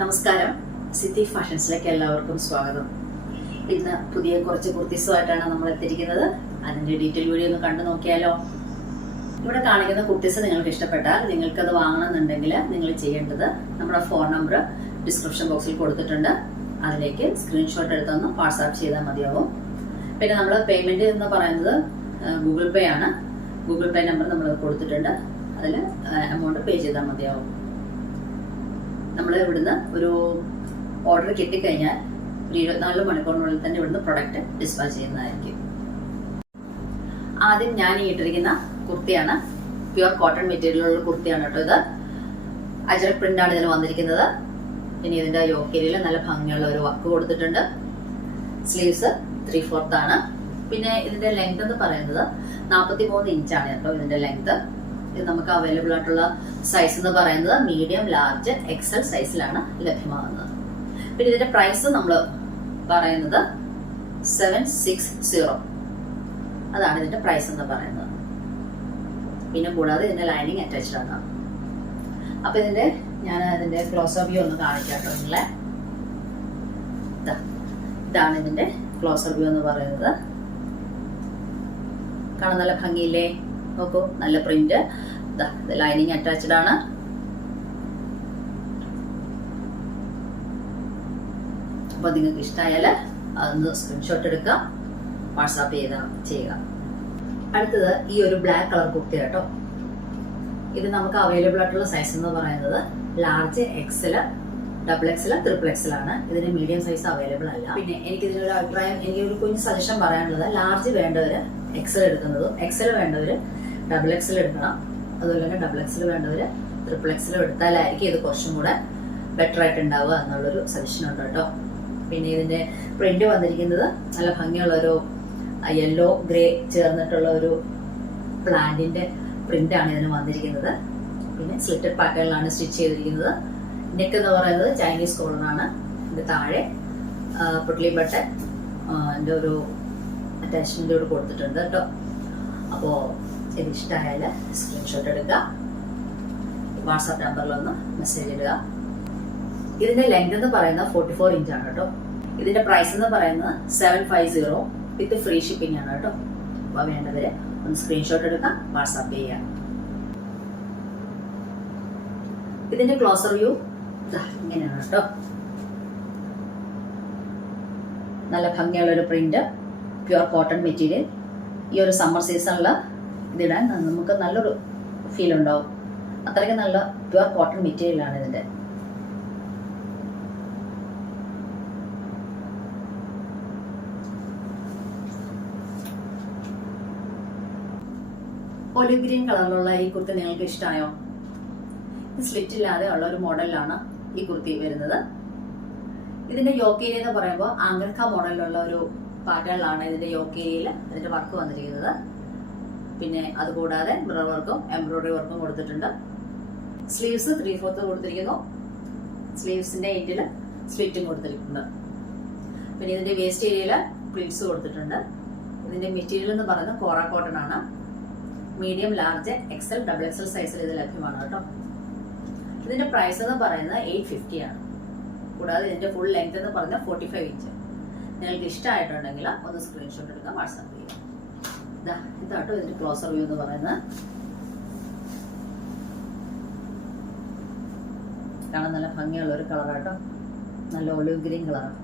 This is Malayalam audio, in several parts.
നമസ്കാരം. സിറ്റി ഫാഷൻസിലേക്ക് എല്ലാവർക്കും സ്വാഗതം. ഇന്ന് പുതിയ കുറച്ച് കുർത്തീസുമായിട്ടാണ് നമ്മൾ എത്തിയിരിക്കുന്നത് അതിന്റെ ഡീറ്റെയിൽ വീഡിയോ ഒന്ന് കണ്ടു നോക്കിയാലോ? ഇവിടെ കാണിക്കുന്ന കുർത്തീസ് നിങ്ങൾക്ക് ഇഷ്ടപ്പെട്ടാൽ നിങ്ങൾക്ക് അത് വാങ്ങണമെന്നുണ്ടെങ്കിൽ നിങ്ങൾ ചെയ്യേണ്ടത് നമ്മുടെ ഫോൺ നമ്പർ ഡിസ്ക്രിപ്ഷൻ ബോക്സിൽ കൊടുത്തിട്ടുണ്ട്. അതിലേക്ക് സ്ക്രീൻഷോട്ട് എടുത്തൊന്ന് വാട്സാപ്പ് ചെയ്താൽ മതിയാവും. പിന്നെ നമ്മൾ പേയ്മെന്റ് എന്ന് പറയുന്നത് ഗൂഗിൾ പേ ആണ്. ഗൂഗിൾ പേ നമ്പർ നമ്മൾ കൊടുത്തിട്ടുണ്ട്. അതിൽ എമൗണ്ട് പേ ചെയ്താൽ മതിയാവും. നമ്മൾ ഇവിടുന്ന് ഒരു ഓർഡർ കിട്ടിക്കഴിഞ്ഞാൽ ഒരു ഇരുപത്തിനാല് മണിക്കൂറിനുള്ളിൽ തന്നെ ഇവിടുന്ന് പ്രൊഡക്റ്റ് ഡിസ്പാച്ച് ചെയ്യുന്നതായിരിക്കും. ആദ്യം ഞാൻ ഈ ഇട്ടിരിക്കുന്ന കുർത്തിയാണ്. പ്യുവർ കോട്ടൺ മെറ്റീരിയലുള്ള കുർത്തിയാണ് കേട്ടോ ഇത്. അജറക് പ്രിന്റ് ആണ് ഇതിന് വന്നിരിക്കുന്നത്. ഇനി ഇതിന്റെ യോക്കേരിയിൽ നല്ല ഭംഗിയുള്ള ഒരു വർക്ക് കൊടുത്തിട്ടുണ്ട്. സ്ലീവ്സ് ത്രീ ഫോർത്ത് ആണ്. പിന്നെ ഇതിന്റെ ലെങ്ത് എന്ന് പറയുന്നത് നാൽപ്പത്തി മൂന്ന് ഇഞ്ചാണ് കേട്ടോ ഇതിന്റെ ലെങ്ത് നമുക്ക് അവൈലബിൾ ആയിട്ടുള്ള സൈസ് എന്ന് പറയുന്നത് മീഡിയം ലാർജ് എക്സൽ സൈസിലാണ് ലഭ്യമാകുന്നത്. പിന്നെ ഇതിന്റെ പ്രൈസ് നമ്മൾ പറയുന്നത് സെവൻ സിക്സ് സീറോ അതാണ് ഇതിന്റെ പ്രൈസ് എന്ന് പറയുന്നത്. പിന്നെ കൂടാതെ ഇതിന്റെ ലൈനിങ് അറ്റാച്ച് ആണ്. അപ്പൊ ഇതിന്റെ ഞാൻ അതിന്റെ ക്ലോസ് വ്യൂ ഒന്ന് കാണിക്കാട്ടോ നിങ്ങളെ. ഇതാ. ഇതാണ് ഇതിന്റെ ക്ലോസ് വ്യൂ എന്ന് പറയുന്നത്. കാണാൻ നല്ല ഭംഗിയില്ലേ? നോക്കൂ നല്ല പ്രിന്റ് ലൈനിങ് അറ്റാച്ച്ഡ് ആണ്. അപ്പൊ നിങ്ങൾക്ക് ഇഷ്ടമായാൽ അതൊന്ന് സ്ക്രീൻഷോട്ട് എടുക്കുക വാട്സാപ്പ് ചെയ്ത ചെയ്യുക. അടുത്തത് ഈ ഒരു ബ്ലാക്ക് കളർ കുർത്തി കേട്ടോ. ഇത് നമുക്ക് അവൈലബിൾ ആയിട്ടുള്ള സൈസ് എന്ന് പറയുന്നത് large XL double XL triple XL ആണ്. ഇതിന് മീഡിയം സൈസ് അവൈലബിൾ അല്ല. പിന്നെ എനിക്ക് ഇതിനൊരു അഭിപ്രായം എനിക്ക് ഒരു കുഞ്ഞ് സജഷൻ പറയാനുള്ളത് ലാർജ് വേണ്ടവര് എക്സൽ എടുക്കുന്നതും എക്സൽ വേണ്ടവര് ഡബിൾ എക്സിൽ എടുക്കണം അതുപോലെ തന്നെ ഡബിൾ എക്സിൽ വേണ്ടവർ ട്രിപ്പിൾ എക്സിൽ എടുത്താലായിരിക്കും ഇത് കുറച്ചും കൂടെ ബെറ്റർ ആയിട്ട് ഉണ്ടാവുക എന്നുള്ളൊരു ഉണ്ട് കേട്ടോ. പിന്നെ ഇതിന്റെ പ്രിന്റ് വന്നിരിക്കുന്നത് നല്ല ഭംഗിയുള്ള ഒരു യെല്ലോ ഗ്രേ ചേർന്നിട്ടുള്ള ഒരു പ്ലാന്റിന്റെ പ്രിന്റ് ആണ് ഇതിന് വന്നിരിക്കുന്നത്. പിന്നെ സ്ലിറ്റഡ് പാറ്റേണിലാണ് സ്റ്റിച്ച് ചെയ്തിരിക്കുന്നത്. നെക്ക് എന്ന് പറയുന്നത് ചൈനീസ് കോളറാണ് ഇതിന്റെ താഴെ പുട്ലി ബട്ടൺ എന്റെ ഒരു അറ്റാച്ച്മെന്റ് കൂടെ കൊടുത്തിട്ടുണ്ട് കേട്ടോ. അപ്പോൾ ഇത് ഇഷ്ടമായാൽ സ്ക്രീൻഷോട്ട് എടുക്കുക. വാട്സാപ്പ് നമ്പറിലൊന്ന് മെസ്സേജ് ഇടുക. ഇതിന്റെ ലെങ്ത് എന്ന് പറയുന്നത് ഫോർട്ടി ഫോർ ഇഞ്ച് ആണ് കേട്ടോ. ഇതിന്റെ പ്രൈസ് എന്ന് പറയുന്നത് seven five zero with free shipping ആണ് കേട്ടോ. അപ്പോൾ വേണ്ടവര് ഒന്ന് സ്ക്രീൻഷോട്ട് എടുക്കാം വാട്സാപ്പ് ചെയ്യാം ഇതിന്റെ ക്ലോസർ വ്യൂ ഇങ്ങനെയാണ് കേട്ടോ. നല്ല ഭംഗിയുള്ള ഒരു പ്രിന്റ് പ്യുവർ കോട്ടൺ മെറ്റീരിയൽ ഈ ഒരു സമ്മർ സീസണിൽ ഇതിടാൻ നമുക്ക് നല്ലൊരു ഫീൽ ഉണ്ടാവും. അത്രയ്ക്ക് നല്ല പ്യുവർ കോട്ടൺ മെറ്റീരിയൽ ആണ് ഇതിന്റെ ഒലിവ് ഗ്രീൻ കളറിലുള്ള ഈ കുർത്തി നിങ്ങൾക്ക് ഇഷ്ടമായോ സ്ലിറ്റ് ഇല്ലാതെ ഉള്ള ഒരു മോഡലിലാണ് ഈ കുർത്തി വരുന്നത്. ഇതിന്റെ യോക്കേരി എന്ന് പറയുമ്പോൾ ആംഗർക്ക മോഡലിലുള്ള ഒരു പാറ്റേണിലാണ് ഇതിന്റെ യോക്കേരിയിൽ ഇതിന്റെ വർക്ക് വന്നിരിക്കുന്നത്. പിന്നെ അതുകൂടാതെ മിറർ വർക്കും എംബ്രോയിഡറി വർക്കും കൊടുത്തിട്ടുണ്ട്. സ്ലീവ്സ് ത്രീ ഫോർത്ത് കൊടുത്തിരിക്കുന്നു. സ്ലീവ്സിന്റെ എൻഡിൽ സ്ലിറ്റും കൊടുത്തിട്ടുണ്ട് പിന്നെ ഇതിന്റെ വേസ്റ്റ് ഏരിയയിൽ പ്ലീറ്റ്സ് കൊടുത്തിട്ടുണ്ട്. ഇതിന്റെ മെറ്റീരിയൽ എന്ന് പറയുന്നത് കോറ കോട്ടൺ ആണ്. Medium large XL double XL സൈസിൽ ഇത് ലഭ്യമാണ് കേട്ടോ. ഇതിന്റെ പ്രൈസ് എന്ന് പറയുന്നത് എയ്റ്റ് ഫിഫ്റ്റി ആണ്. കൂടാതെ ഇതിന്റെ ഫുൾ ലെങ്ത് എന്ന് പറഞ്ഞാൽ ഫോർട്ടി ഫൈവ് ഇഞ്ച് നിങ്ങൾക്ക് ഇഷ്ടമായിട്ടുണ്ടെങ്കിൽ ഒന്ന് സ്ക്രീൻഷോട്ട് എടുക്കാം വാട്സാപ്പ് ചെയ്യാം. ഇതാ ഇതാട്ടോ ഇതിന്റെ ക്ലോസർ വ്യൂ എന്ന് പറയുന്നത്. കാണാൻ നല്ല ഭംഗിയുള്ള ഒരു കളറാട്ടോ നല്ല ഒലിവ് ഗ്രീൻ കളറാണ്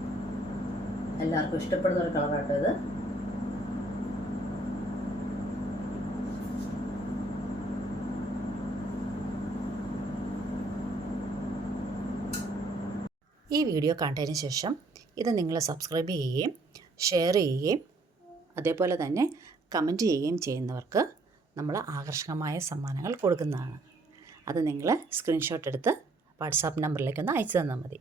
എല്ലാവർക്കും ഇഷ്ടപ്പെടുന്ന ഒരു കളറാട്ടോ ഇത്. ഈ വീഡിയോ കണ്ടതിന് ശേഷം ഇത് നിങ്ങൾ സബ്സ്ക്രൈബ് ചെയ്യുകയും ഷെയർ ചെയ്യുകയും അതേപോലെ തന്നെ കമന്റ് ചെയ്യുകയും ചെയ്യുന്നവർക്ക് നമ്മൾ ആകർഷകമായ സമ്മാനങ്ങൾ കൊടുക്കുന്നതാണ്. അത് നിങ്ങൾ സ്ക്രീൻഷോട്ട് എടുത്ത് വാട്സാപ്പ് നമ്പറിലേക്കൊന്ന് അയച്ചു തന്നാൽ മതി.